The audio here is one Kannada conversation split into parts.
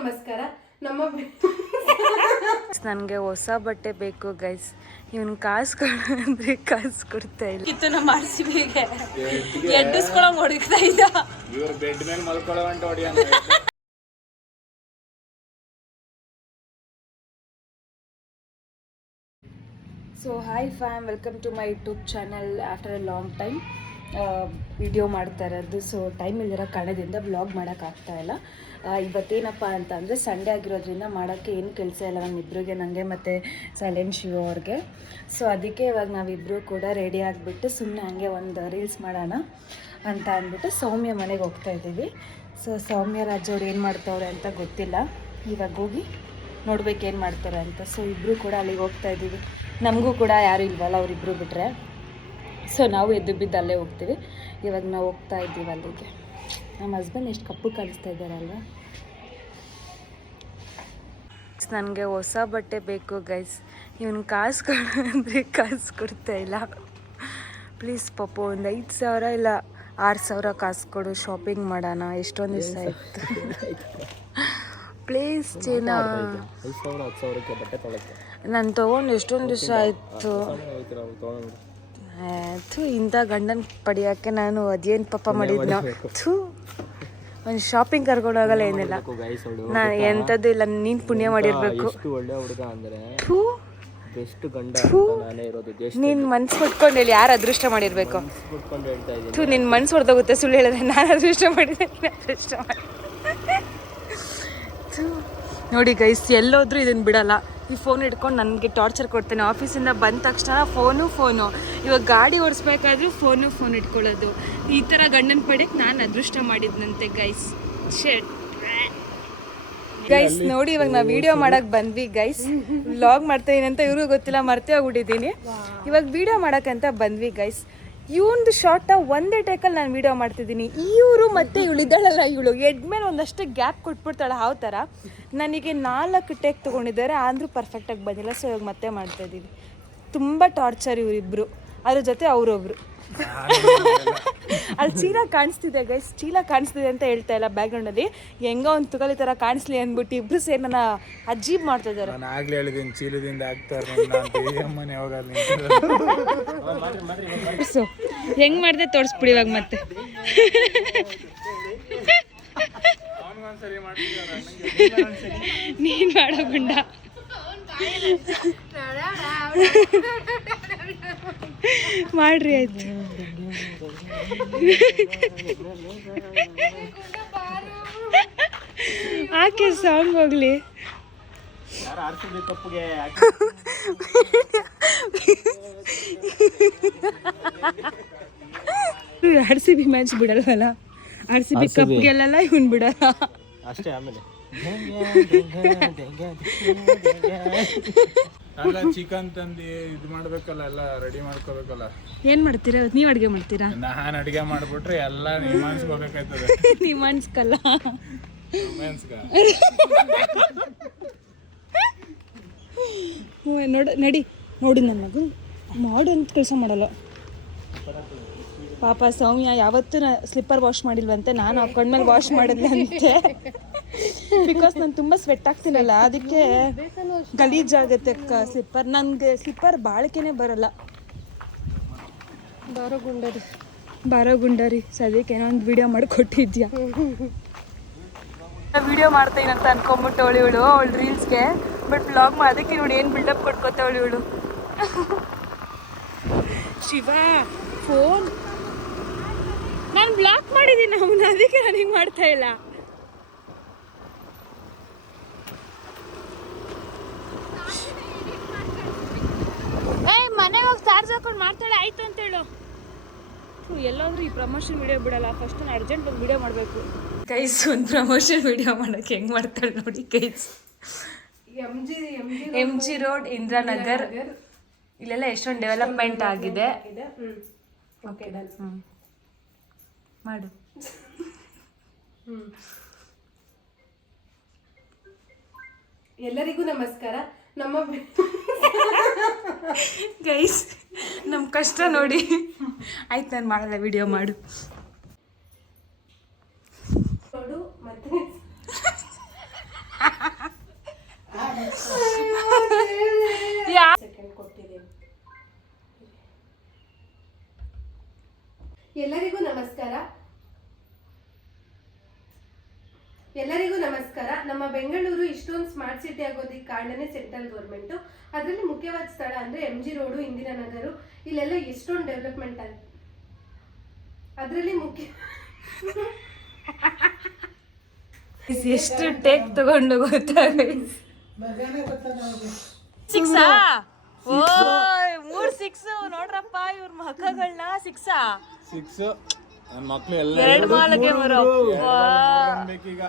ನಮಸ್ಕಾರ. ನನಗೆ ಹೊಸ ಬಟ್ಟೆ ಬೇಕು ಗೈಸ್. ಇವನ್ ಕಾಸು ಕೊಡಂದ್ರೆ ಕಾಸು ಕೊಡ್ತಾ ಇಲ್ಲ. ಕಿತ್ತು ನಮ್ಮ RCBಗೆ ಎಡ್ಡಿಸ್ಕೊಳಂಗ್ ಹೊಡಿತಾ ಇದ್ದ. ಇವ್ರು ಬೆಡ್ ಮೇಲೆ ಮಲ್ಕೊಳ್ಳೋ ಗಂಟ ಹೊಡಿಯೋಣ. So hi fam, welcome to my YouTube channel. After a long time video ಮಾಡ್ತಾ ಇರೋದು. ಸೊ ಟೈಮ್ ಇಲ್ದಿರೋ ಕಾರಣದಿಂದ ವ್ಲಾಗ್ ಮಾಡೋಕ್ಕಾಗ್ತಾ ಇಲ್ಲ. ಇವತ್ತೇನಪ್ಪ ಅಂತ ಅಂದರೆ ಸಂಡೇ ಆಗಿರೋದ್ರಿಂದ ಮಾಡೋಕ್ಕೆ ಏನು ಕೆಲಸ ಇಲ್ಲ ನಮ್ಮಿಬ್ಬರಿಗೆ, ನನಗೆ ಮತ್ತು ಸೈಲೆಂಟ್ ಶಿವ ಅವ್ರಿಗೆ. ಸೊ ಅದಕ್ಕೆ ಇವಾಗ ನಾವಿಬ್ಬರು ಕೂಡ ರೆಡಿ ಆಗಿಬಿಟ್ಟು ಸುಮ್ಮನೆ ಹಂಗೆ ಒಂದು ರೀಲ್ಸ್ ಮಾಡೋಣ ಅಂತ ಅಂದ್ಬಿಟ್ಟು ಸೌಮ್ಯ ಮನೆಗೆ ಹೋಗ್ತಾ ಇದ್ದೀವಿ. ಸೊ ಸೌಮ್ಯ ರಾಜ್ ಅವ್ರು ಏನು ಮಾಡ್ತಾವ್ರೆ ಅಂತ ಗೊತ್ತಿಲ್ಲ, ಇವಾಗ ಹೋಗಿ ನೋಡ್ಬೇಕು ಏನು ಮಾಡ್ತಾರೆ ಅಂತ. ಸೊ ಇಬ್ಬರು ಕೂಡ ಅಲ್ಲಿಗೆ ಹೋಗ್ತಾ ಇದ್ದೀವಿ. ನಮಗೂ ಕೂಡ ಯಾರೂ ಇಲ್ವಲ್ಲ, ಅವರಿಬ್ಬರು ಬಿಟ್ಟರೆ. ಸೊ ನಾವು ಎದ್ದು ಬಿದ್ದು ಅಲ್ಲೇ ಹೋಗ್ತೀವಿ. ಇವಾಗ ನಾವು ಹೋಗ್ತಾ ಇದ್ದೀವಿ ಅಲ್ಲಿಗೆ. ನಮ್ಮ ಹಸ್ಬೆಂಡ್ ಎಷ್ಟು ಕಪ್ಪು ಕಾಣಿಸ್ತಾ ಇದ್ದಾರಲ್ವ. ನನಗೆ ಹೊಸ ಬಟ್ಟೆ ಬೇಕು ಗೈಸ್. ಇವನು ಕಾಸು ಕೊಡಂದ್ರೆ ಕಾಸು ಕೊಡ್ತಾ ಇಲ್ಲ. ಪ್ಲೀಸ್ ಪಪ್ಪು, ಒಂದು 5,000 ಇಲ್ಲ 6,000 ಕಾಸು ಕೊಡು, ಶಾಪಿಂಗ್ ಮಾಡೋಣ. ಎಷ್ಟೊಂದು ದಿವಸ ಆಯಿತು. ಪ್ಲೀಸ್ ಚೀನಾ, ನಾನು ತೊಗೊಂಡು ಎಷ್ಟೊಂದು ದಿವಸ ಆಯಿತು. ಇಂಥ ಗಂಡನ ಪಡಿಯೋಕ್ಕೆ ನಾನು ಅದೇನು ಪಾಪ ಮಾಡಿದ್ನ. ಒಂದು ಶಾಪಿಂಗ್ ಕರ್ಕೊಂಡೋಗಲ್ಲ, ಏನಿಲ್ಲ. ನಾನು ಎಂಥದ್ದು ಇಲ್ಲ, ನೀನು ಪುಣ್ಯ ಮಾಡಿರ್ಬೇಕು. ನೀನು ಮನ್ಸು ಬಿಟ್ಕೊಂಡು ಹೇಳಿ, ಯಾರು ಅದೃಷ್ಟ ಮಾಡಿರ್ಬೇಕು. ನಿನ್ನ ಮನ್ಸು ಹೊಡೆದೋಗುತ್ತೆ ಸುಳ್ಳು ಹೇಳಿದ್ರೆ. ನಾನು ಅದೃಷ್ಟ ಮಾಡಿದ್ದೆ, ಅದೃಷ್ಟ ಮಾಡಿ. ನೋಡಿ ಗೈಸ್, ಎಲ್ಲೋದ್ರೂ ಇದನ್ನು ಬಿಡಲ್ಲ. ಈ ಫೋನ್ ಇಟ್ಕೊಂಡು ನನಗೆ ಟಾರ್ಚರ್ ಕೊಡ್ತೇನೆ. ಆಫೀಸಿಂದ ಬಂದ ತಕ್ಷಣ ಫೋನು. ಇವಾಗ ಗಾಡಿ ಓಡಿಸ್ಬೇಕಾದ್ರೂ ಫೋನ್ ಇಟ್ಕೊಳ್ಳೋದು. ಈ ಥರ ಗಂಡನ ಪಡೆಯಕ್ಕೆ ನಾನು ಅದೃಷ್ಟ ಮಾಡಿದ್ನಂತೆ ಗೈಸ್. ಗೈಸ್ ನೋಡಿ, ಇವಾಗ ನಾವು ವಿಡಿಯೋ ಮಾಡೋಕ್ಕೆ ಬಂದ್ವಿ ಗೈಸ್. ವ್ಲಾಗ್ ಮಾಡ್ತಾಯಿದ್ದೀನಿ ಅಂತ ಇವ್ರಿಗೂ ಗೊತ್ತಿಲ್ಲ, ಮರ್ತೇ ಹೋಗ್ಬಿಟ್ಟಿದ್ದೀನಿ. ಇವಾಗ ವಿಡಿಯೋ ಮಾಡೋಕ್ಕಂತ ಬಂದ್ವಿ ಗೈಸ್. ಇವೊಂದು ಶಾರ್ಟ ಒಂದೇ ಟೇಕಲ್ಲಿ ನಾನು ವೀಡಿಯೋ ಮಾಡ್ತಿದ್ದೀನಿ. ಇವರು ಮತ್ತು ಇವಳಿದ್ದಾಳಲ್ಲ, ಇವಳು ಎಡ್ಮೇಲೆ ಒಂದಷ್ಟು ಗ್ಯಾಪ್ ಕೊಟ್ಬಿಡ್ತಾಳೆ ಹಾವು ಥರ. ನನಗೆ 4 ಟೇಕ್ ತೊಗೊಂಡಿದ್ದಾರೆ, ಆದರೂ ಪರ್ಫೆಕ್ಟಾಗಿ ಬಂದಿಲ್ಲ. ಸೊ ಇವಾಗ ಮತ್ತೆ ಮಾಡ್ತಾಯಿದ್ದೀವಿ. ತುಂಬ ಟಾರ್ಚರ್ ಇವರಿಬ್ಬರು, ಅದ್ರ ಜೊತೆ ಅವರೊಬ್ರು. ಅಲ್ಲಿ ಚೀಲ ಕಾಣಿಸ್ತಿದೆ ಗೈಸ್, ಚೀಲ ಕಾಣಿಸ್ತಿದೆ ಅಂತ ಹೇಳ್ತಾ ಇಲ್ಲ ಬ್ಯಾಕ್ಗ್ರೌಂಡಲ್ಲಿ. ಹೆಂಗೋ ಒಂದು ತುಗಲಿ ಥರ ಕಾಣಿಸ್ಲಿ ಅಂದ್ಬಿಟ್ಟು ಇಬ್ರು ಸೇರಿ ನನ್ನ ಅಜೀಬ್ ಮಾಡ್ತಾ ಇದ್ದಾರೆ. ನಾನು ಆಗ್ಲೇ ಹೇಳಿದ್ದೀನಿ ಚೀಲದಿಂದ ಆಗ್ತಾರೆ. ಸೊ ಹೆಂಗ್ ಮಾಡಿದೆ ತೋರಿಸ್ಬಿಡಿ ಇವಾಗ ಮತ್ತೆ. ನೀನ್ ಮಾಡೋ ಗುಂಡ ಮಾಡ್ರಿ ಆಯ್ತು. ಆಕೆ ಸಾಂಗ್ ಹೋಗ್ಲಿ. RCB ಮ್ಯಾಚ್ ಬಿಡಲ್ವಲ್ಲ, RCB ಕಪ್ ಗೆಲ್ಲಲ್ಲ, ಇವನ್ ಬಿಡಲ್ಲ ಅಷ್ಟೇ. ಆಮೇಲೆ ಅಲ್ಲ, ಚಿಕನ್ ತಂದು ಇದು ಮಾಡ್ಬೇಕಲ್ಲ, ಎಲ್ಲ ರೆಡಿ ಮಾಡ್ಕೋಬೇಕಲ್ಲ. ಏನ್ ಮಾಡ್ತೀರಾ ನೀವು? ಅಡ್ಗೆ ಮಾಡ್ತೀರಾ? ನಾನು ಅಡಿಗೆ ಮಾಡ್ಬಿಟ್ರೆ ಎಲ್ಲ ನಿಮ್ಮನ್ಸ್ಗೆ ಹೋಗ್ಬೇಕಾಯ್ತದೆ. ನಿಮ್ಮ ಅನ್ಸ್ಕಲ್ಲ, ನಡಿ ನೋಡು. ನನ್ನ ಮಗು ಮಾಡು ಅಂತ ಕೆಲಸ ಮಾಡಲ್ಲ ಪಾಪ. ಸೌಮ್ಯ ಯಾವತ್ತೂ ಸ್ಲಿಪ್ಪರ್ ವಾಶ್ ಮಾಡಿಲ್ವಂತೆ, ನಾನು ಹಾಕೊಂಡ್ಮೇಲೆ ವಾಶ್ ಮಾಡಿದ್ಲಂತೆ. ಬಿಕಾಸ್ ನಾನು ತುಂಬ ಸ್ವೆಟ್ ಆಗ್ತೀನಲ್ಲ, ಅದಕ್ಕೆ ಗಲೀಜಾಗುತ್ತೆ ಸ್ಲಿಪ್ಪರ್. ನನಗೆ ಸ್ಲಿಪ್ಪರ್ ಬಾಳಿಕೆನೇ ಬರಲ್ಲ. ಬಾರೋ ಗುಂಡರಿ ಸದ್ಯಕ್ಕೆ ಏನೋ ಒಂದು ವಿಡಿಯೋ ಮಾಡಿಕೊಟ್ಟಿದ್ಯಾ. ವಿಡಿಯೋ ಮಾಡ್ತೀನಿ ಅಂತ ಅನ್ಕೊಂಬಿಟ್ಟು ಅವಳು ರೀಲ್ಸ್ಗೆ, ಬಟ್ ವ್ಲಾಗ್ ಮಾಡೋದಕ್ಕೆ ನೋಡಿ ಏನು ಬಿಲ್ಡಪ್ ಕೊಟ್ಕೋತಾವಳು ಇವಳು. ಶಿವ ಫೋನ್ ನಾನು ಬ್ಲಾಕ್ ಮಾಡಿದ್ದೀನಿ ಅವನು, ಅದಕ್ಕೆ ನಾನು ಹಿಂಗೆ ಮಾಡ್ತಾ ಇಲ್ಲ. ಮನೆಗೆ ಹೋಗಿ ಚಾರ್ಜ್ ಹಾಕೊಂಡು ಮಾಡ್ತಾಳೆ ಆಯ್ತು ಅಂತ ಹೇಳು. ಎಲ್ಲಾದ್ರೂ ಈ ಪ್ರಮೋಷನ್ ವಿಡಿಯೋ ಬಿಡಲ್ಲ, ಫಸ್ಟ್ ನಾನು ಅರ್ಜೆಂಟ್ ಒಂದು ವಿಡಿಯೋ ಮಾಡಬೇಕು ಗೈಸ್. ಒಂದು ಪ್ರಮೋಷನ್ ವಿಡಿಯೋ ಮಾಡೋಕ್ಕೆ ಹೆಂಗೆ ಮಾಡ್ತಾಳೆ ನೋಡಿ ಗೈಸ್. MG ರೋಡ್, ಇಂದಿರಾನಗರ್, ಇಲ್ಲೆಲ್ಲ ಎಷ್ಟೊಂದು ಡೆವಲಪ್ಮೆಂಟ್ ಆಗಿದೆ. ಮಾಡು. ಎಲ್ಲರಿಗೂ ನಮಸ್ಕಾರ. ನಮ್ಮ ಗೈಸ್ ನಮ್ಮ ಕಷ್ಟ ನೋಡಿ. ಆಯ್ತು, ನಾನು ಮಾಡಲ್ಲ, ವಿಡಿಯೋ ಮಾಡು. ಮತ್ತೆ ಎಲ್ಲರಿಗೂ ನಮಸ್ಕಾರ. ನಮ್ಮ ಬೆಂಗಳೂರು ಇಷ್ಟೊಂದು ಸ್ಮಾರ್ಟ್ ಸಿಟಿ ಆಗೋದಕ್ಕೆ ಕಾರಣನೇ ಸೆಂಟ್ರಲ್ ಗೌರ್ಮೆಂಟು. ಅದರಲ್ಲಿ ಮುಖ್ಯವಾದ ಸ್ಥಳ ಅಂದರೆ MG ರೋಡು, ಇಂದಿರಾನಗರ. ಇಲ್ಲೆಲ್ಲ ಎಷ್ಟೊಂದು ಡೆವಲಪ್ಮೆಂಟ್ ಆಗಿದೆ. ಅದರಲ್ಲಿ ಎಷ್ಟು ಟೇಕ್ ತಗೊಂಡು ಗೊತ್ತಾಗ ಸಿಕ್ಸಾ ಮೂರ್ ಸಿಕ್ಸ್ ನೋಡ್ರಪ್ಪ ಇವ್ರ ಮಕ್ಕಳನ್ನ ಸಿಕ್ಸಾ ಸಿಕ್ಸ್ ನನ್ನ ಮಕ್ಳು ಎಲ್ಲ ಎರಡು ಮಾಲಕ್ಕೆ ಬರೋ ಬೇಕೀಗ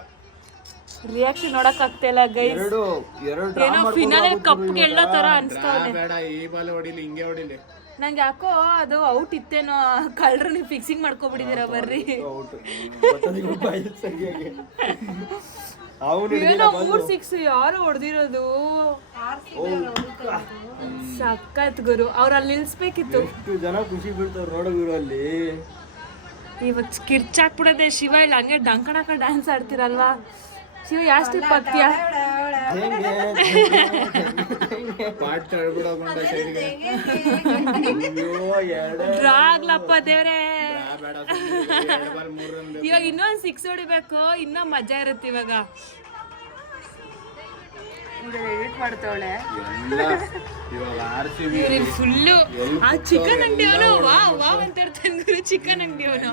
ರಿಯಾಕ್ಷನ್ ನೋಡಕ್ ಆಗ್ತಿಲ್ಲ ಗೈಸ್. ಏನೋ ಫಿನಾಲ್ ಕಪ್ ಗೆಲ್ಲೋ ತರ ಅನ್ಸ್ತಾವ್ರೆ. ಬೇಡ ಈ ಬಾಲ್ ಹೊಡಿಲಿ, ಹಿಂಗೆ ಹೊಡಿಲಿ. ನಂಗೆ ಯಾಕೋ ಅದು ಔಟ್ ಇತ್ತೇನೋ, ಕಳ್ರು ನೀವು ಫಿಕ್ಸಿಂಗ್ ಮಾಡ್ಕೊಬಿಟ್ಟಿದ್ದೀರಾ ಬರ್ರಿ. ಏನೋ 3-6 ಯಾರು ಹೊಡೆದಿರೋದು ಸಖತ್ ಗುರು. ಅವ್ರ ಅಲ್ಲಿ ನಿಲ್ಸ್ಬೇಕಿತ್ತು. ಎಷ್ಟು ಜನ ಖುಷಿ ಬೀಳ್ತಾರ ನೋಡೋರು ಅಲ್ಲಿ. ಇವತ್ತು ಕಿರ್ಚಾಕ್ಬಿಡೋದೆ ಶಿವ. ಇಲ್ಲ ಹಂಗೆ ಡಂಕಣಕ ಡ್ಯಾನ್ಸ್ ಆಡ್ತಿರಲ್ವಾ ಶಿವ? ಯಾವ ಸ್ಟೆಪ್ ಹಾಕ್ತೀಯ? ಡ್ರಾ ಆಗ್ಲಪ್ಪ ದೇವ್ರೆ. ಇವಾಗ ಇನ್ನೊಂದು 6 ಹೊಡಿಬೇಕು, ಇನ್ನೂ ಮಜಾ ಇರುತ್ತೆ ಇವಾಗ. ಎಡಿಟ್ ಮಾಡ್ತಾವಳೆ ಫುಲ್ಲು. ಆ ಚಿಕನ್ ಅಂಗಡಿ ಅವನು ವಾವ್ ವಾವ್ ಅಂತ ಇರ್ತಾನೆ ಗುರು. ಚಿಕನ್ ಅಂಗಡಿ ಅವನು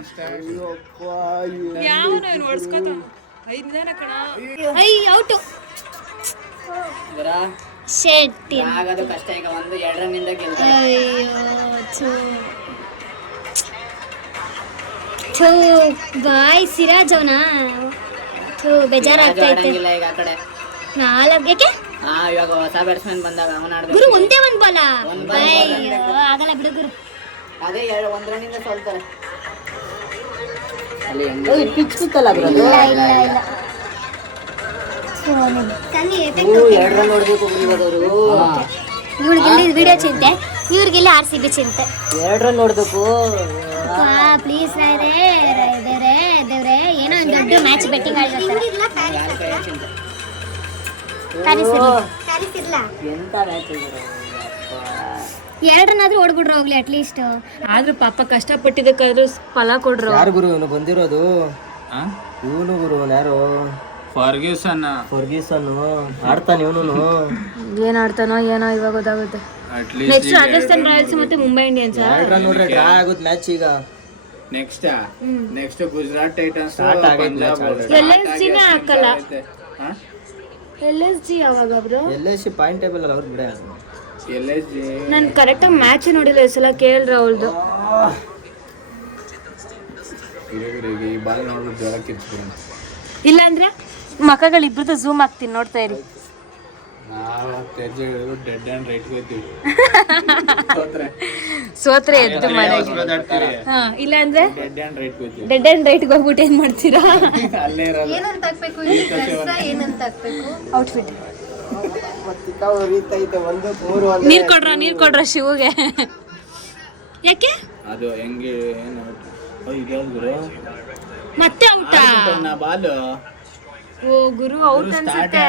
ಯಾವನು ಓಡಿಸ್ಕೋತ 5 ಜನ ಕಣ. ಆಗೋದು ಕಷ್ಟ. ಈಗ 1-2 ರನ್ನಿಂದ ಬಾಯ್ ಸಿರಾಜ್ ಅವನ ಬೇಜಾರಾಗ್ತೈತೆ. ಈಗ ಆ ಕಡೆ 4 ಏಕೆ? ಇವಾಗ ಹೊಸ ಬ್ಯಾಟ್ಸ್ಮನ್ ಬಂದಾಗ ಅವನ ಆಡ್ಬೇಕು. ಗುರು ಒಂದೇ ಒಂದ್ ಬಾಲ ಆಗಲ್ಲ ಬಿಡು ಗುರು. ಅದೇ 1 ರನ್ನಿಂದ ಸೋಲ್ತಾರೆ. ಅಲ್ಲಿ ಪಿಚ್ ಕೂತಲ್ಲ ಇಲ್ಲ 2 ರನ್ ಹೊಡ್ಬೇಕು ಇವಾಗವರು. ಇವ್ರಿಗೆಲ್ಲ ವಿಡಿಯೋ ಚಿಂತೆ, ಇವ್ರಿಗೆಲ್ಲ RCB ಚಿಂತೆ. 2 ರನ್ ಹೊಡ್ಬೇಕು. ಪ್ಲೀಸ್ ದೇವ್ರೆ ಏನೋ ಒಂದು ದೊಡ್ಡ ಮ್ಯಾಚ್ ಬೆಟ್ಟಿಂಗ್ ಆಡ್ತಾರೆ. ಎಂತ ಮ್ಯಾಚ್ ಇದೆ. 2 ರನ್ನಾದ್ರೂ ಓಡ್ಬಿಡ್ರು ಹೋಗ್ಲಿ ಅಟ್ಲೀಸ್ಟ್. ಆದ್ರೂ ಪಾಪ ಕಷ್ಟಪಟ್ಟಿದ್ದಕ್ಕಾದ್ರೂ ಫಲ ಕೊಡ್ರು. ಯಾರು ಗುರು ಇವನು ಬಂದಿರೋದು? ಇವನು ಗುರು ಯಾರು? ಫರ್ಗ್ಯೂಸನ್ ಆಡ್ತಾನೆ ಇವನು. ಏನ್ ಆಡ್ತಾನೋ ಏನೋ ಇವಾಗ ಗೊತ್ತಾಗುತ್ತೆ. ನೆಕ್ಸ್ಟ್ ರಾಜಸ್ಥಾನ್ ರಾಯಲ್ಸ್ ಮತ್ತೆ ಮುಂಬೈ ಇಂಡಿಯನ್ಸ್. 2 ರನ್ ನೋಡ್ರೆ ಡ್ರಾ ಆಗುತ್ತೆ ಮ್ಯಾಚ್. ಈಗ next Gujarat Titans, Punjab. LSG ನೇ ಹಾಕಲ್ಲ. LSG ಯಾವಾಗ ಬ್ರೋ? LSG ಪಾಯಿಂಟ್ ಟೇಬಲ್ ಅಲ್ಲ ಅವ್ರು ಬಿಡ. LSG ನಾನು ಕರೆಕ್ಟಾಗಿ ಮ್ಯಾಚ್ ನೋಡಿಲ್ಲ ಈ ಸಲ. KL ರಾಹುಲ್ದು ಈ ಬಾಲ್ ನೋಡ್ಬಿಟ್ಟು ಜ್ವರ ಕಿರ್ಚ್ಬಿಡೋಣ. ಇಲ್ಲ ಅಂದ್ರೆ ಮಕ್ಕಗಳಿಬ್ರದ್ದು ಝೂಮ್ ಹಾಕ್ತೀನಿ, ನೋಡ್ತಾ ಇರಿ. ನಾವು ಡೆಡ್ ಆ್ಯಂಡ್ ರೈಟ್ ಹೋಗ್ತೀವಿ. ಸೋತ್ರೆ ಎದ್ದು ಮನೆಗೆ. ಇಲ್ಲ ಅಂದ್ರೆ ಡೆಡ್ ಆ್ಯಂಡ್ ರೈಟ್ ಹೋಗ್ತೀವಿ. ಡೆಡ್ ಆ್ಯಂಡ್ ರೈಟ್ಗೆ ಹೋಗ್ಬಿಟ್ಟು ಏನ್ ಮಾಡ್ತೀರಾ? ಅಲ್ಲೇ ಇರೋದು. ಏನಂತ ಹಾಕ್ಬೇಕು? ಔಟ್ಫಿಟ್. ನೀರು ನೀರ್ ಕೊಡ್ರ ಶಿವಗೆ. ಯಾಕೆ ಅದು ಹೆಂಗೆ ಏನು ಮತ್ತೆ ಔಟಾ? ಬಾಲು ಓ ಗುರು ಔಟ್ ಅನ್ಸುತ್ತೆ.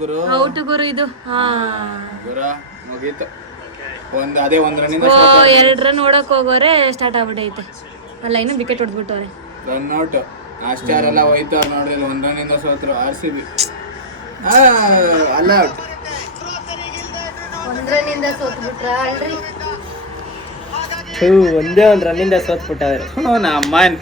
ಗುರು ಔಟ್ ಗುರು ಇದು. ಗುರು ಮುಗೀತು. ಅದೇ 1 ರನ್ನಿಂದ ಓ 2 ರನ್ ಓಡಕ್ ಹೋಗೋರೆ ಸ್ಟಾರ್ಟ್ ಆಗ್ಬಿಟ್ಟೈತೆ. ಅಲ್ಲ ಇನ್ನು ವಿಕೆಟ್ ಹೊಡೆದ್ಬಿಟ್ಟವ್ರೆ. ರನ್ ಔಟ್ ಅಷ್ಟಾರ ಎಲ್ಲ ಹೋಯ್ತು. ಅವ್ರು ನೋಡಿಲ್ಲ 1 ರನ್ನಿಂದ ಸೋತ್ರು. RCB ಅಲ್ಲ ಔಟ್. 1 ರನ್ನಿಂದ ಸೋತ್ಬಿಟ್ರ ಅಲ್ರಿ. ಒಂದೇ 1 ರನ್ನಿಂದ ಸೋತ್ಬಿಟ್ಟವ್ರೆ. ನಮ್ಮನ್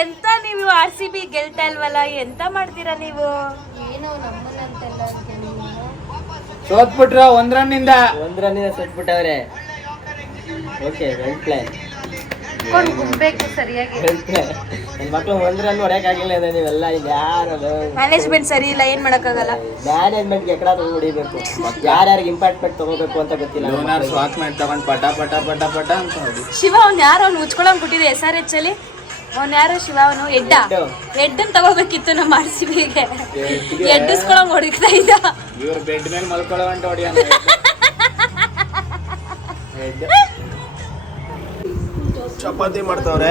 ಎಂತ ನೀವು RCB ಗೆಲ್ತಾ ಇಲ್ವಲ್ಲ, ಎಂತ ಮಾಡ್ತೀರಾ ನೀವು? ಏನೋ ನಮ್ಮನ್ನಂತೆಲ್ಲ ಸೋತ್ಬಿಟ್ರ 1 ರನ್ನಿಂದ. 1 ರನ್ನಿಂದ ಸೋತ್ಬಿಟ್ಟವ್ರೆ. Okay well plan. ಗುಡ್ಬೇಕು ಸರಿಯಾಗಿ. ನನ್ನ ಮಕ್ಳು 1 ರನ್ ಹೊಡೆಯಕ್ಕಾಗಿಲ್ಲ ಅಂದ್ರೆ ನೀವೆಲ್ಲ ಇಲ್ಲಿ ಯಾರು ಮ್ಯಾನೇಜ್ಮೆಂಟ್ ಸರಿ ಇಲ್ಲ, ಏನ್ ಮಾಡಕ್ಕಾಗಲ್ಲ. ಮ್ಯಾನೇಜ್ಮೆಂಟ್ಗೆ ಎಕಡ ಹೊಡಿಬೇಕು, ಯಾರ್ಯಾರಿಗೆ ಇಂಪಾರ್ಟ್ಮೆಂಟ್ ತಗೋಬೇಕು ಅಂತ ಗೊತ್ತಿಲ್ಲ. ಸ್ವಾತ್ ಮ್ಯಾಚ್ ತಗೊಂಡ್ ಪಟ ಪಟ ಪಟ ಪಟ ಅಂತ ಹೊಡಿ. ಶಿವ ಅವ್ನು ಯಾರು ಅವ್ನು ಉಚ್ಕೊಳಂಗ್ ಬಿಟ್ಟಿದೆ SRH ಅಲ್ಲಿ. ಅವ್ನು ಯಾರು ಶಿವ? ಅವನು ಎಡ್ಡನ್ ತಗೋಬೇಕಿತ್ತು ನಮ್ಮ RCBಗೆ. ಎಡ್ಡಿಸ್ಕೊಳಂಗ್ ಹೊಡಿತಾ ಇದ್ದ. ಇವ್ರು ಬೆಡ್ ಮೇಲೆ ಮಲ್ಕೊಳ್ಳೋ ಅಂತ ಹೊಡಿಯ. ಚಪಾತಿ ಮಾಡ್ತವ್ರೆ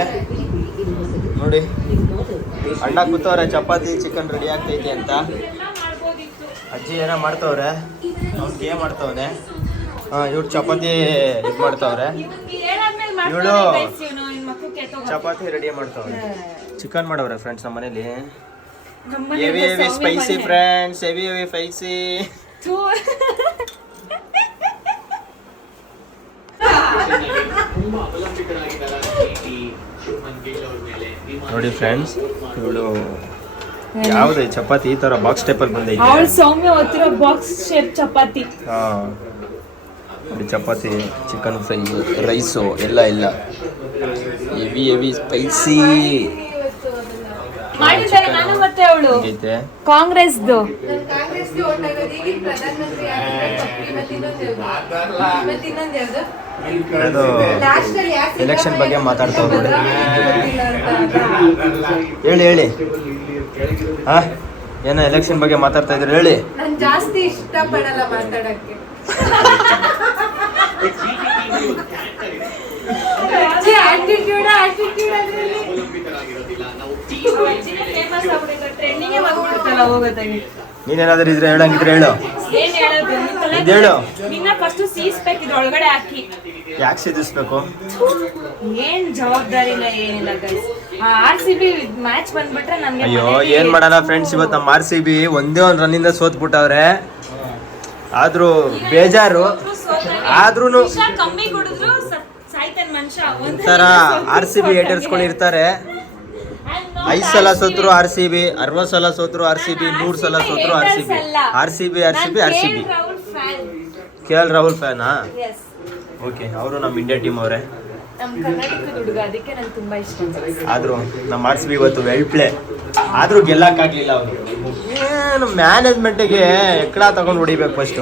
ನೋಡಿ. ಅಣ್ಣ ಕೂತವ್ರೆ, ಚಪಾತಿ ಚಿಕನ್ ರೆಡಿ ಆಗ್ತೈತೆ ಅಂತ. ಅಜ್ಜಿ ಏನೋ ಮಾಡ್ತವ್ರೆ, ಅವ್ನು ಗೇಮ್ ಮಾಡ್ತವ್ನೆ. ಇವ್ರು ಚಪಾತಿ ಇದು ಮಾಡ್ತಾವ್ರೆ. ಇವಳು ಚಪಾತಿ ರೆಡಿ ಮಾಡ್ತಾವ್ರೆ. ಚಿಕನ್ ಮಾಡವ್ರೆ ಫ್ರೆಂಡ್ಸ್ ನಮ್ಮ ಮನೇಲಿ. Heavy spicy friends, heavy spicy. ನೋಡಿ ಫ್ರೆಂಡ್ಸ್, ಇವಳು ಯಾವ್ದು ಚಪಾತಿ ಈ ತರ ಬಾಕ್ಸ್ ಟೈಪ್ ಅಲ್ಲಿ ಬಂದೈತೆ. ಅವಳು ಸೌಮ್ಯ ಓದ್ತಿರೋ ಬಾಕ್ಸ್ ಶೇಪ್ ಚಪಾತಿ. ನೋಡಿ ಚಪಾತಿ, ಚಿಕನ್ ಫ್ರೈ, ರೈಸು ಎಲ್ಲ ಹೆವಿ ಸ್ಪೈಸಿ ಮಾಡಿದ್ದಾರೆ. ನಾನು ಮತ್ತೆ ಅವಳು ಕಾಂಗ್ರೆಸ್ದು. ಕಾಂಗ್ರೆಸ್ಗೆ ಓಟ್ ಆಗೋದು. ಈಗಿನ ಪ್ರಧಾನಮಂತ್ರಿ ಅದು ಎಲೆಕ್ಷನ್ ಬಗ್ಗೆ ಮಾತಾಡ್ತಾವ್ ನೋಡಿ. ಹೇಳಿ ಹಾ, ಏನೋ ಎಲೆಕ್ಷನ್ ಬಗ್ಗೆ ಮಾತಾಡ್ತಾ ಇದ್ರು, ಹೇಳಿ. ನಾನು ಜಾಸ್ತಿ ಇಷ್ಟಪಡಲ್ಲ ಮಾತಾಡಕ್ಕೆ. ಆಟಿಟ್ಯೂಡ್ ಅದರಲ್ಲಿ ನೀನೇನಾದ್ರೂ ಇದ್ರೆ ಹೇಳಂಗಿದ್ರೆ ಹೇಳು. ಹೇಳು. ಯಾಕೆ ಸಿದಿಸ್ಬೇಕು? ಏನ್ ಜವಾಬ್ದಾರಿ ಇಲ್ಲ, ಏನಿಲ್ಲ ಗೈಸ್. RCB ಮ್ಯಾಚ್ ಬಂದ್ಬಿಟ್ರೆ ನಮ್ಗೆ ಅಯ್ಯೋ ಏನ್ ಮಾಡಲ್ಲ ಫ್ರೆಂಡ್ಸ್, ಇವತ್ತು ನಮ್ಮ RCB ಒಂದೇ ಒಂದು ರನ್ನಿಂದ ಸೋತ್ಬಿಟ್ಟವ್ರೆ. ಆದ್ರೂ ಬೇಜಾರು. ಆದ್ರೂ ಕಮ್ಮಿ ಕುಡಿದ್ರು ಸಾಯ್ತಾನ ಮನುಷ್ಯ. ಒಂಥರ RCB ಹೇಟರ್ಸ್ಗಳು ಇರ್ತಾರೆ. 5 ಸಲ ಸೋತ್ರು RCB, 60 ಸಲ ಸೋತ್ರು RCB, 100 ಸಲ ಸೋತ್ರು RCB. KL ರಾಹುಲ್ ಫ್ಯಾನಾ? ಓಕೆ, ಅವರು ನಮ್ಮ ಇಂಡಿಯಾ ಟೀಮ್ ಅವರೇ. ನಮ್ಮ ಕರ್ನಾಟಕದ ಹುಡುಗ, ಅದಕ್ಕೆ ನಂಗೆ ತುಂಬಾ ಇಷ್ಟ. ಆದ್ರೂ ನಮ್ಮ RCB ಇವತ್ತು ವೆಲ್ ಪ್ಲೇ, ಆದ್ರೂ ಗೆಲ್ಲಕ್ಕಾಗ್ಲಿಲ್ಲ ಅವರು. ಏನು ಮ್ಯಾನೇಜ್ಮೆಂಟಿಗೆ ಎಕ್ಕಡ ತಗೊಂಡು ಹೊಡಿಬೇಕು ಫಸ್ಟ್.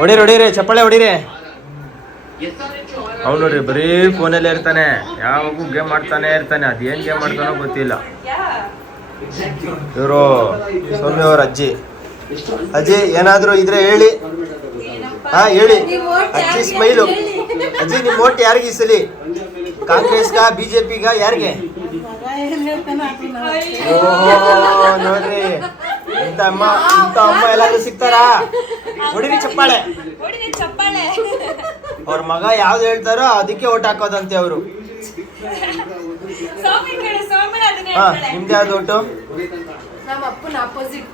ಹೊಡೀರಿ ಚಪ್ಪಾಳೆ ಹೊಡೀರಿ. ಅವ್ನು ನೋಡ್ರಿ ಬರೀ ಫೋನಲ್ಲೇ ಇರ್ತಾನೆ, ಯಾವಾಗೂ ಗೇಮ್ ಮಾಡ್ತಾನೆ ಇರ್ತಾನೆ. ಅದೇನ್ ಗೇಮ್ ಮಾಡ್ತಾನೋ ಗೊತ್ತಿಲ್ಲ. ಇವರು ಸೌಮ್ಯ ಅವ್ರ ಅಜ್ಜಿ ಏನಾದ್ರು ಇದ್ರೆ ಹೇಳಿ. ಹಾ ಹೇಳಿ ಅಜ್ಜಿ. ಸ್ಮೈಲು ಅಜ್ಜಿ. ನಿಮ್ ಓಟ್ ಯಾರಿಗೆ ಈ ಸಲಿ? ಕಾಂಗ್ರೆಸ್ಗ, BJP ಗ, ಯಾರಿಗೆ? ನೋಡ್ರಿ, ಇಂಥ ಅಮ್ಮ ಎಲ್ಲಾದ್ರೂ ಸಿಗ್ತಾರಾ? ಹೊಡಿರಿ ಚಪ್ಪಾಳೆ. ಅವ್ರ ಮಗ ಯಾವ್ದು ಹೇಳ್ತಾರೋ ಅದಕ್ಕೆ ಓಟ್ ಹಾಕೋದಂತೆ ಅವರು. ನಿಮ್ದು ಯಾವ್ದು ಓಟು? ನಮ್ಮ ಅಪ್ಪನ ಆಪೋಸಿಟ್.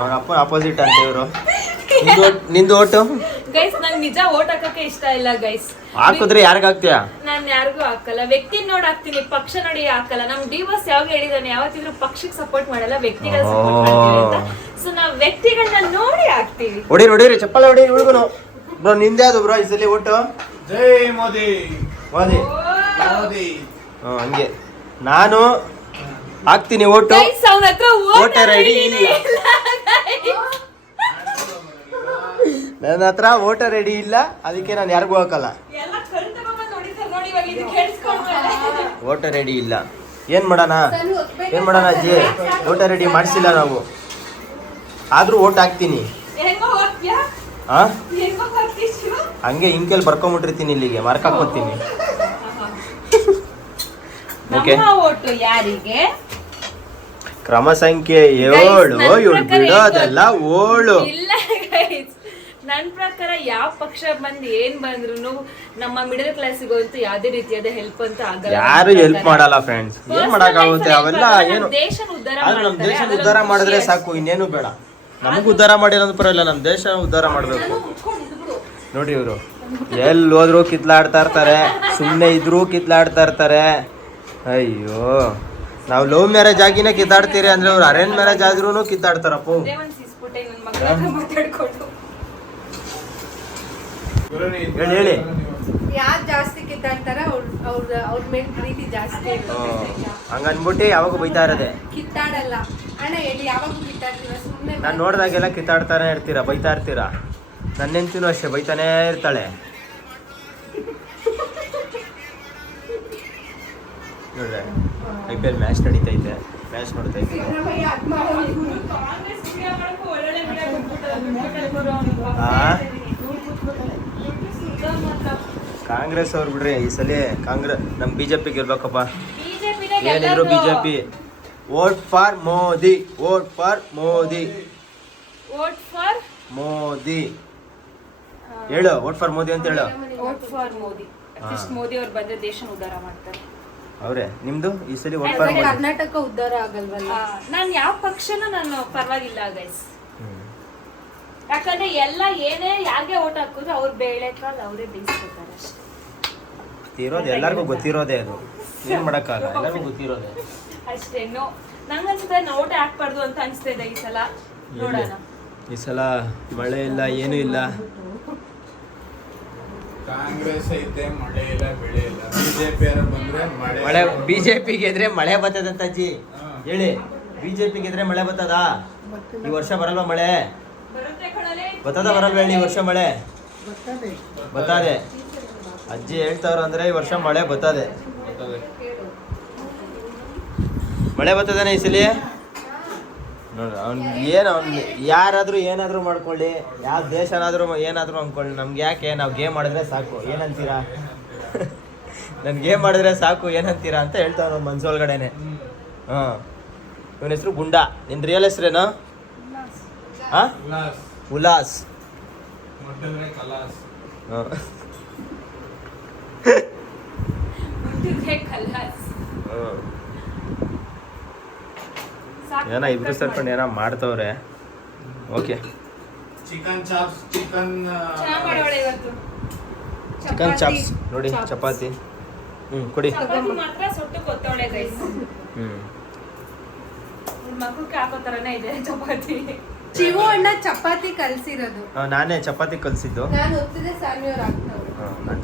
ಅವ್ರ ಅಪ್ಪನ ಆಪೋಸಿಟ್ ಅಂತ ಇವರು. ನಿಂದು ಓಟು? ಗೈಸ್, ನಂಗೆ ನಿಜ ಓಟ್ ಹಾಕಕ್ಕೆ ಇಷ್ಟ ಇಲ್ಲ ಗೈಸ್. ಹಾಕಿದ್ರೆ ಯಾರಿಗ ಹಾಕ್ತೀಯಾ? ನಾನ್ ಯಾರಿಗೂ ಹಾಕಲ್ಲ. ವ್ಯಕ್ತಿ ನೋಡಿ ಹಾಕ್ತೀನಿ, ಪಕ್ಷ ನೋಡಿ ಹಾಕಲ್ಲ. ನಮ್ ಡಿವೋರ್ಸ್ ಯಾವಾಗ ಹೇಳಿದಾನೆ, ಯಾವತ್ತಿದ್ರು ಪಕ್ಷಕ್ಕೆ ಸಪೋರ್ಟ್ ಮಾಡಲ್ಲ, ವ್ಯಕ್ತಿಗಳ ಸಪೋರ್ಟ್ ಮಾಡ್ತೀವಿ ಅಂತ. ಸೊ ನಾವ್ ವ್ಯಕ್ತಿಗಳನ್ನ ನೋಡಿ ಹಾಕ್ತಿವಿ. ಹೊಡೀರಿ ಚಪ್ಪಲ್ ಹೊಡಿ. ಹುಡುಗನು ಬ್ರೋ, ನಿಂದ ಯಾವ್ದು ಬ್ರೋ ಈ ಸಲ ಓಟು? ಜೈ ಮೋದಿ. ಹಂಗೆ ನಾನು ಹಾಕ್ತೀನಿ ಓಟು. ಅವನ ಹತ್ರ ವೋಟರ್ ಐಡಿ ಇಲ್ಲ. ನನ್ನ ಹತ್ರ ವೋಟರ್ ಐಡಿ ಇಲ್ಲ, ಅದಕ್ಕೆ ನಾನು ಯಾರಿಗೂ ಹಾಕಲ್ಲ. ವೋಟರ್ ಐಡಿ ಇಲ್ಲ. ಏನ್ ಮಾಡೋಣ ಅಜ್ಜಿ? ವೋಟರ್ ಐಡಿ ಮಾಡಿಸಿಲ್ಲ ನಾವು, ಆದ್ರೂ ಓಟ್ ಹಾಕ್ತೀನಿ. ಹಂಗೆ ಇಂಕೆಲ್ ಬರ್ಕೊಂಬಿಟ್ಟಿರ್ತೀನಿ, ಇಲ್ಲಿಗೆ ಮಾರ್ಕ್ ಹಾಕೋತೀನಿ. ಓಕೆ, ಯಾರಿಗೆ? ಕ್ರಮ ಸಂಖ್ಯೆ 7. ಇವಳು ಬಿಡೋದೆಲ್ಲ ಓಳು. ನನ್ ಪ್ರಕಾರ ಯಾವ ಪಕ್ಷ ಬಂದು ಏನ್ ಬಂದ್ರು ನಮ್ಮ ಮಿಡಲ್ ಕ್ಲಾಸಿಗೆ ಅಂತೂ ಯಾವ್ದೇ ರೀತಿಯಾದ ಹೆಲ್ಪ್ ಅಂತ ಆಗಲ್ಲ. ಯಾರು ಹೆಲ್ಪ್ ಮಾಡಲ್ಲ ಫ್ರೆಂಡ್ಸ್. ಏನ್ ಮಾಡಕ್ಕಾಗುತ್ತೆ ಅವೆಲ್ಲ? ಏನು ಆದ್ರೆ ನಮ್ ದೇಶ ಉದ್ಧಾರ ಮಾಡಿದ್ರೆ ಸಾಕು, ಇನ್ನೇನು ಬೇಡ. ನಮಗ್ ಉದ್ಧಾರ ಮಾಡಿರೋದು ಪರವಾಗಿಲ್ಲ, ನಮ್ ದೇಶ ಉದ್ಧಾರ ಮಾಡ್ಬೇಕು. ನೋಡ್ರಿ, ಇವರು ಎಲ್ಲಿ ಹೋದ್ರು ಕಿತ್ಲಾಡ್ತಾ ಇರ್ತಾರೆ, ಸುಮ್ಮನೆ ಇದ್ರು ಕಿತ್ಲಾಡ್ತಾ ಇರ್ತಾರೆ. ಅಯ್ಯೋ, ನಾವು ಲವ್ ಮ್ಯಾರೇಜ್ ಆಗಿನೇ ಕಿತ್ತಾಡ್ತೀರಿ ಅಂದ್ರೆ ಅವ್ರು ಅರೇಂಜ್ ಮ್ಯಾರೇಜ್ ಆದ್ರೂ ಕಿತ್ತಾಡ್ತಾರಪ್ಪ. ಹೇಳಿ ಯಾರು ಜಾಸ್ತಿ ಕಿತ್ತಾಡ್ತಾರ ಅವ್ರ ಮೇಲೆ ಪ್ರೀತಿ ಜಾಸ್ತಿ. ಹಂಗನ್ಬಿಟ್ಟು ಯಾವಾಗ ಬೈತಾ ಇರೋದೆ? ಕಿತ್ತಾಡಲ್ಲ ಅಣ್ಣ, ಹೇಳಿ ಯಾವಾಗ ಕಿತ್ತಾಡ್ತೀರ? ಸುಮ್ಮನೆ ನಾನು ನೋಡ್ದಾಗೆಲ್ಲ ಕಿತ್ತಾಡ್ತಾನೆ ಇರ್ತೀರಾ, ಬೈತಾ ಇರ್ತೀರಾ. ನನ್ನ ಹೆಂಡ್ತಿನೂ ಅಷ್ಟೇ ಬೈತಾನೇ ಇರ್ತಾಳೆ. ನೋಡ್ರೆ IPL ಮ್ಯಾಚ್ ನಡೀತೈತೆ, ಮ್ಯಾಚ್ ನೋಡ್ತಾ ಇದ್ದೀನಿ. ಕಾಂಗ್ರೆಸ್ ಅವ್ರು ಬಿಡ್ರಿ, ಈ ಸಲ ಕಾಂಗ್ರೆಸ್ ನಮ್ BJP ಗೆಲ್ಬೇಕಪ್ಪ. ಏನಿದ್ರು BJP. Vote for Modi, vote for Modi. Vote for Modi ಹೇಳು, ವೋಟ್ ಫಾರ್ ಮೋದಿ ಅಂತ ಹೇಳು. Vote for Modi. At least Modi ಅವ್ರು ಬಂದ್ರೆ ದೇಶನ ಉದ್ಧಾರ ಮಾಡ್ತಾರೆ. ಅವ್ರೆ ನಿಮ್ದು ಈ ಸರಿ ವೋಟ್ ಫಾರ್ ಮೋದಿ. ಕರ್ನಾಟಕ ಉದ್ಧಾರ ಆಗಲ್ವಲ್ಲ. ನಾನು ಯಾವ ಪಕ್ಷನೂ ನಾನು ಪರವಾಗಿಲ್ಲ ಗೈಸ್. ಯಾಕಂದ್ರೆ ಎಲ್ಲ ಏನೇ ಯಾರಿಗೆ ಓಟ್ ಹಾಕಿದ್ರು ಅವ್ರ ಬೇಳೆ ಕಾಳು ಅವರೇ ಬೇಯಿಸ್ಕೊತಾರೆ ಅಷ್ಟೇ. ಇರೋದು ಎಲ್ಲರಿಗೂ ಗೊತ್ತಿರೋದೇ, ಅದು ಏನ್ ಮಾಡಕ್ಕಾಗಲ್ಲ, ಎಲ್ಲರಿಗೂ ಗೊತ್ತಿರೋದೇ ಅಷ್ಟೇನು. ನಂಗನ್ಸುತ್ತೆ ಓಟ್ ಹಾಕ್ಬಾರ್ದು ಅಂತ ಅನ್ಸ್ತಾ ಇದೆ ಈ ಸಲ. ನೋಡೋಣ. ಈ ಸಲ ಮಳೆ ಇಲ್ಲ, ಏನೂ ಇಲ್ಲ. ಕಾಂಗ್ರೆಸ್ ಐತೆ, ಮಳೆ ಇಲ್ಲ, ಬೆಳೆ ಇಲ್ಲ. ಬಿಜೆಪಿ ಬಂದ್ರೆ ಮಳೆ, ಬಿಜೆಪಿ ಗೆದ್ರೆ ಮಳೆ ಬರ್ತದಂತ ಅಜ್ಜಿ ಹೇಳಿ. ಬಿಜೆಪಿ ಗೆದ್ರೆ ಮಳೆ ಬರ್ತದ? ಈ ವರ್ಷ ಬರಲ್ವಾ ಮಳೆ? ಬರ್ತದ ಬರಲ್ವ ಹೇಳಿ? ಈ ವರ್ಷ ಮಳೆ ಬರ್ತದೆ. ಅಜ್ಜಿ ಹೇಳ್ತಾವ್ರ ಅಂದ್ರೆ ಈ ವರ್ಷ ಮಳೆ ಬರ್ತದೆ. ಮಳೆ ಬರ್ತದೇನೆ ಈ ಸಲ. ನೋಡ್ರಿ ಅವ್ನು ಯಾರಾದ್ರೂ ಏನಾದ್ರೂ ಮಾಡ್ಕೊಳ್ಳಿ, ಯಾವ ದೇಶನಾದ್ರೂ ಏನಾದ್ರೂ ಅನ್ಕೊಳ್ಳಿ, ನಮ್ಗೆ ಯಾಕೆ, ನಾವು ಗೇಮ್ ಮಾಡಿದ್ರೆ ಸಾಕು, ಏನಂತೀರಾ? ನನ್ ಗೇಮ್ ಮಾಡಿದ್ರೆ ಸಾಕು ಏನಂತೀರಾ ಅಂತ ಹೇಳ್ತಾವ ನಮ್ಮ ಮನ್ಸೊಳಗಡೆನೆ. ಇವನ ಹೆಸರು ಗುಂಡಾ. ನಿನ್ ರಿಯಲ್ ಹೆಸರೇನು? ಉಲ್ಲಾಸ್. ಏನೋ ಇಬ್ರು ಸೇರ್ಕೊಂಡು ಏನೋ ಮಾಡ್ತವ್ರೆ. Okay, chicken chops, chicken chops ನೋಡಿ, ಚಪಾತಿ ಕೊಡಿ. ಮಾತ್ರ ಸೊಟ್ಟು ಕೊತ್ತವಳೆ ಗೈಸ್. ಮಕ್ಕಳಿಗೆ ಹಾಕೋ ತರನೇ ಇದೆ ಚಪಾತಿ. ಶಿವು ಅಣ್ಣ ಚಪಾತಿ ಕಲ್ಸಿರೋದು. ನಾನೇ ಚಪಾತಿ ಕಲ್ಸಿದ್ದು. ನಾನು ಒತ್ತಿದೆ, ಸಾನಿಯವ್ರು ಹಾಕ್ತವ್ರು. ನಾನು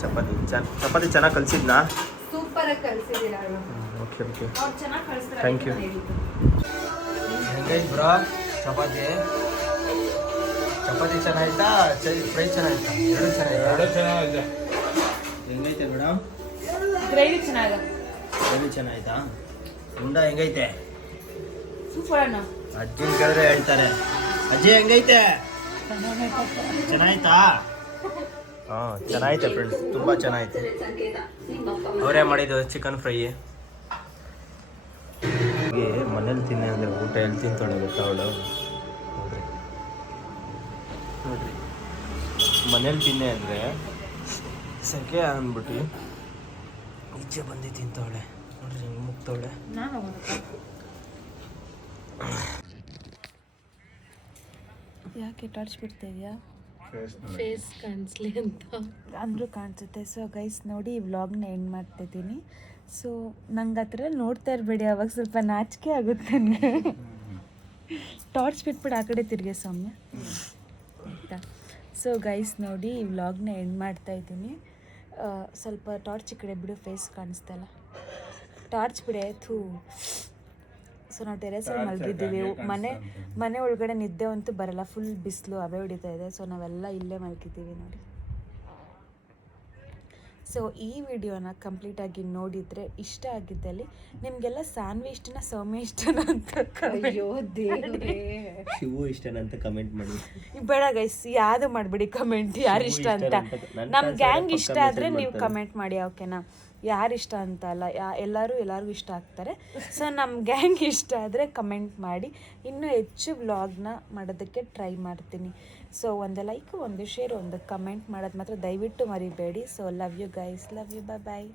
ಚಪಾತಿ ಚೆನ್ನಾಗಿ ಕಲ್ಸಿದ್ನಾ? ಸೂಪರ್ ಆಗಿ ಕಲ್ಸಿದ್ದೀರ ಅಣ್ಣ. ಓಕೆ ಓಕೆ, ಅವ್ರು ಚೆನ್ನಾಗಿ ಕಳಿಸ್ತಾರೆ. Thank you. ಹೆಂಗೈತೆ ಬ್ರೋ ಚಪಾತಿ? ಚಪಾತಿ ಚೆನ್ನಾಯ್ತಾ, ಫ್ರೈ ಚೆನ್ನಾಯ್ತಾ? ಎರಡು ಚೆನ್ನಾಗಿದೆ. ಹೆಂಗೈತೆ ಮೇಡಮ್? ಗ್ರೇವಿ ಚೆನ್ನಾಗಿದೆ. ಗ್ರೇವಿ ಚೆನ್ನಾಯ್ತಾ? ಉಂಡ ಹೆಂಗೈತೆ? ಸೂಪರ್ ಅಣ್ಣ. ಅಜ್ಜಿನ ಕೇಳಿದ್ರೆ ಹೇಳ್ತಾರೆ, ಅಜ್ಜಿ ಹೆಂಗೈತೆ? ಚೆನ್ನಾಯ್ತಾ? ಹಾಂ ಚೆನ್ನಾಯ್ತೆ ಫ್ರೆಂಡ್ಸ್, ತುಂಬ ಚೆನ್ನಾಯ್ತು. ಅವರೇ ಮಾಡಿದ್ದು ಚಿಕನ್ ಫ್ರೈ. ಮನೇಲಿ ತಿನ್ನೆ ಅಂದರೆ ಊಟ ಎಲ್ಲಿ ತಿಂತಾಳೆ ಗೊತ್ತಾ ಅವಳು? ನೋಡ್ರಿ, ಮನೇಲಿ ತಿನ್ನೆ ಅಂದರೆ ಸೆಕೆ ಅಂದ್ಬಿಟ್ಟು ಈಚೆ ಬಂದು ತಿಂತವಳೆ. ನೋಡ್ರಿ ಹಿಂಗೆ ಮುಗ್ತವಳೆ. ಯಾಕೆ ಟಾರ್ಚ್ ಬಿಡ್ತಾ ಇದೆಯಾ? ಫೇಸ್ ಕಾಣಿಸ್ಲಿ ಅಂತ ಅಂದರೂ ಕಾಣಿಸುತ್ತೆ. ಸೊ ಗೈಸ್ ನೋಡಿ, ಈ ವ್ಲಾಗ್ನ ಎಂಡ್ ಮಾಡ್ತಿದ್ದೀನಿ. ಸೊ ನಂಗೆ ಆ ಥರ ನೋಡ್ತಾ ಇರಬೇಡಿ, ಅವಾಗ ಸ್ವಲ್ಪ ನಾಚಿಕೆ ಆಗುತ್ತೆ ನನಗೆ. ಟಾರ್ಚ್ ಬಿಟ್ಬಿಟ್ಟು ಆ ಕಡೆ ತಿರುಗಿ ಸೌಮ್ಯ. ಆಯಿತಾ? ಸೊ ಗೈಸ್ ನೋಡಿ, ಈ ವ್ಲಾಗ್ನ ಎಂಡ್ ಮಾಡ್ತಾ ಇದ್ದೀನಿ. ಸ್ವಲ್ಪ ಟಾರ್ಚ್ ಈ ಕಡೆ ಬಿಡು, ಫೇಸ್ ಕಾಣಿಸ್ತಲ್ಲ. ಟಾರ್ಚ್ ಬಿಡೆ ಥೂ. ಸೊ ನಾವು ಟೆರೆಸಲ್ಲಿ ಮಲಗಿದ್ದೀವಿ. ಮನೆ ಒಳಗಡೆ ನಿದ್ದೆ ಅಂತೂ ಬರಲ್ಲ, ಫುಲ್ ಬಿಸಿಲು ಅವೇ ಹೊಡಿತಾ ಇದೆ. ಸೊ ನಾವೆಲ್ಲ ಇಲ್ಲೇ ಮಲಗಿದ್ದೀವಿ ನೋಡಿ. ಸೊ ಈ ವಿಡಿಯೋನ ಕಂಪ್ಲೀಟಾಗಿ ನೋಡಿದರೆ ಇಷ್ಟ ಆಗಿದ್ದಲ್ಲಿ ನಿಮಗೆಲ್ಲ ಸಾನ್ವಿ ಇಷ್ಟನ, ಸೌಮ್ಯ ಇಷ್ಟನ ಅಂತ ಶಿವು ಇಷ್ಟನ ಅಂತ ಕಮೆಂಟ್ ಮಾಡಿ. ಬೇಡ ಗೈಸ್, ಯಾವುದು ಮಾಡಬೇಡಿ ಕಮೆಂಟ್, ಯಾರು ಇಷ್ಟ ಅಂತ. ನಮ್ಮ ಗ್ಯಾಂಗ್ ಇಷ್ಟ ಆದರೆ ನೀವು ಕಮೆಂಟ್ ಮಾಡಿ, ಓಕೆನಾ? ಯಾರು ಇಷ್ಟ ಅಂತ ಅಲ್ಲ, ಎಲ್ಲರಿಗೂ ಇಷ್ಟ ಆಗ್ತಾರೆ. ಸೊ ನಮ್ಮ ಗ್ಯಾಂಗ್ ಇಷ್ಟ ಆದರೆ ಕಮೆಂಟ್ ಮಾಡಿ, ಇನ್ನೂ ಹೆಚ್ಚು ವ್ಲಾಗ್ನ ಮಾಡೋದಕ್ಕೆ ಟ್ರೈ ಮಾಡ್ತೀನಿ. ಸೊ ಒಂದು ಲೈಕ್, ಒಂದು ಶೇರ್, ಒಂದು ಕಮೆಂಟ್ ಮಾಡೋದು ಮಾತ್ರ ದಯವಿಟ್ಟು ಮರಿಬೇಡಿ. So love you guys, love you, bye bye.